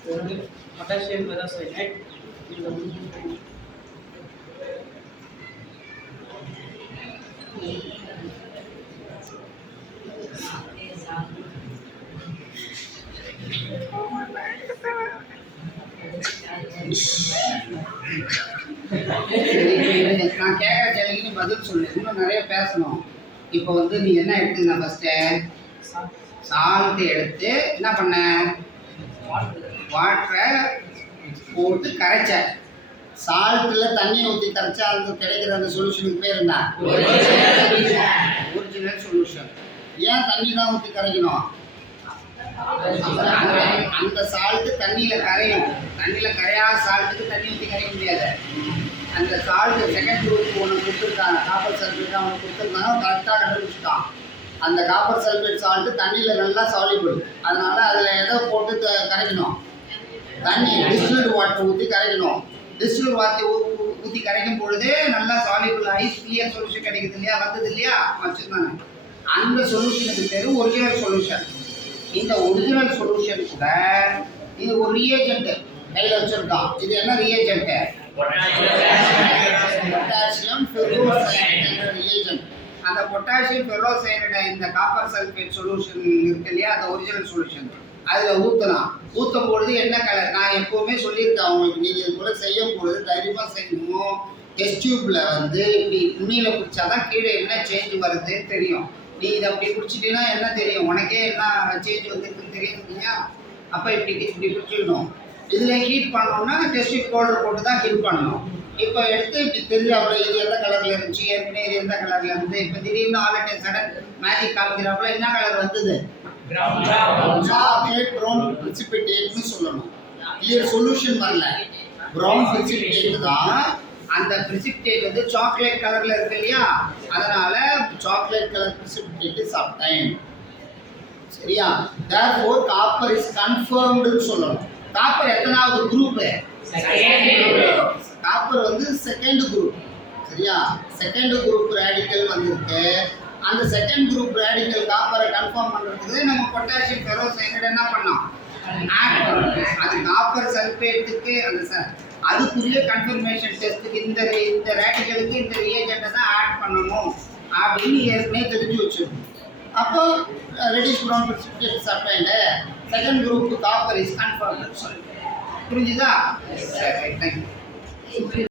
இது வந்து பொட்டாசியம் பெரோசைனேட். இந்த நான் கேட்குற கேள்விக்கு பதில் சொல்லு. இன்னும் நிறைய பேசணும். இப்போ வந்து நீ என்ன எடுத்துங்க, ஃபஸ்ட்டு சால்ட்டு எடுத்து என்ன பண்ண, வாட்டரை போட்டு கரைச்ச. சால்ட்டில் தண்ணியை ஊற்றி கரைச்சா அது கிடைக்கிற அந்த சொல்யூஷனுக்கு பேர் என்ன? Original solution. ஏன் தண்ணி தான் ஊற்றி கரைக்கணும்? அந்த சால்ட்டு தண்ணியில் கரையும். தண்ணியில் கரையாத சால்ட்டுக்கு தண்ணி ஊற்றி கரைக்க முடியாது. அந்த சால்ட்டு செகண்ட் குரூப் ஒன்று கொடுத்துருக்காங்க, காப்பர் சல்ஃபேட் அவனுக்கு கொடுத்துருக்காங்க, கரெக்டாக கண்டுபிடிச்சிட்டான். அந்த காப்பர் சல்ஃபேட் சால்ட்டு தண்ணியில் நல்லா சாலிபிள். அதனால் அதில் எதை போட்டு கரைக்கணும்? தண்ணி டிஸ்டில்டு வாட்டர் ஊற்றி கரைக்கணும். டிஸ்டில்டு வாட்டர் ஊற்றி கரைக்கும் பொழுதே நல்லா சாலிபிள் ஐஸ் கிளியர் சொல்யூஷன் கிடைக்குது இல்லையா, வந்தது இல்லையா, வச்சுருந்தாங்க. அந்த சொல்யூஷனுக்கு பேர் ஒரிஜினல் சொல்யூஷன். இந்த ஒரிஜினல் சொல்யூஷன் கூட இது ஒரு ரியேஜென்ட் கையில் வச்சுருக்கான். இது என்ன ரியேஜென்ட்டு? பொட்டாசியம் ஃபெரோசைனேட் என்ற ரியேஜென்ட். அந்த பொட்டாசியம் ஃபெரோசைனேட் இந்த காப்பர் சல்ஃபேட் சொல்யூஷன் இருக்கு இல்லையா, அந்த ஒரிஜினல் சொல்யூஷன் அதில் ஊற்றலாம். ஊற்றும் பொழுது என்ன கலர்? நான் எப்போவுமே சொல்லியிருக்கேன் அவங்களுக்கு, நீங்கள் இது போல் செய்யும் பொழுது தைரியமாக செய்யணும். டெஸ்ட் டியூப்பில் வந்து இப்படி துணியில் பிடிச்சா தான் கீழே என்ன சேஞ்ச் வருதுன்னு தெரியும். நீ இதை அப்படி பிடிச்சிட்டீங்கன்னா என்ன தெரியும்? உனக்கே என்ன சேஞ்ச் வந்துருக்குன்னு தெரியும் இல்லையா? அப்போ இப்படி பிடிச்சிக்கணும். இதில் ஹீட் பண்ணோம்னா டெஸ்ட் டியூப் பவுடர் போட்டு தான் ஹீட் பண்ணணும். இப்போ எடுத்து இப்படி தெரியாப்புல இது எந்த கலரில் இருந்துச்சு, ஏற்கனவே இது எந்த கலரில் இருந்து, இப்போ திடீர்னு ஆல்ரெடி சடன் மேஜிக் காமிக்கிறாப்புல என்ன கலர் வந்தது? சாக்லேட் ப்ரௌன் பிரிசிபிடேட்னு சொல்லணும். இது சொல்யூஷன் வரல, ப்ரௌன் பிரிசிபிடேட் தான். அந்த பிரிசிபிடேட் வந்து சாக்லேட் கலரில் இருக்கு இல்லையா, அதனால chocolate colour precipitate is obtained. சரியா? தேர்ஃபோர் காப்பர் இஸ் கன்ஃபர்ம்டுன்னு சொல்லணும். காப்பர் எத்தனாவது குரூப்? காப்பர் வந்து செகண்ட் குரூப். சரியா? செகண்ட் குரூப் ரேடிக்கல் வந்திருக்கு. அந்த செகண்ட் குரூப் ரேடிக்கல் காப்பரை கன்ஃபார்ம் பண்ணுறதுக்கு நம்ம பொட்டாசியம் பெரோசைனேட் என்ன பண்ணோம்? ஆட் பண்ணணும். அது காப்பர் சல்ஃபேட்டுக்கு அந்த அதுக்குரிய கன்ஃபர்மேஷன் டெஸ்ட்டுக்கு இந்த ரேடிக்கலுக்கு இந்த ரியேஜென்ட்டை தான் ஆட் பண்ணணும் அப்படின்னு ஏற்கனவே தெரிஞ்சு வச்சிருக்கோம். அப்போ reddish brown precipitate is obtained, second group copper is confirmed சொல்லி புரிஞ்சுதா? சரி, தேங்க்யூ.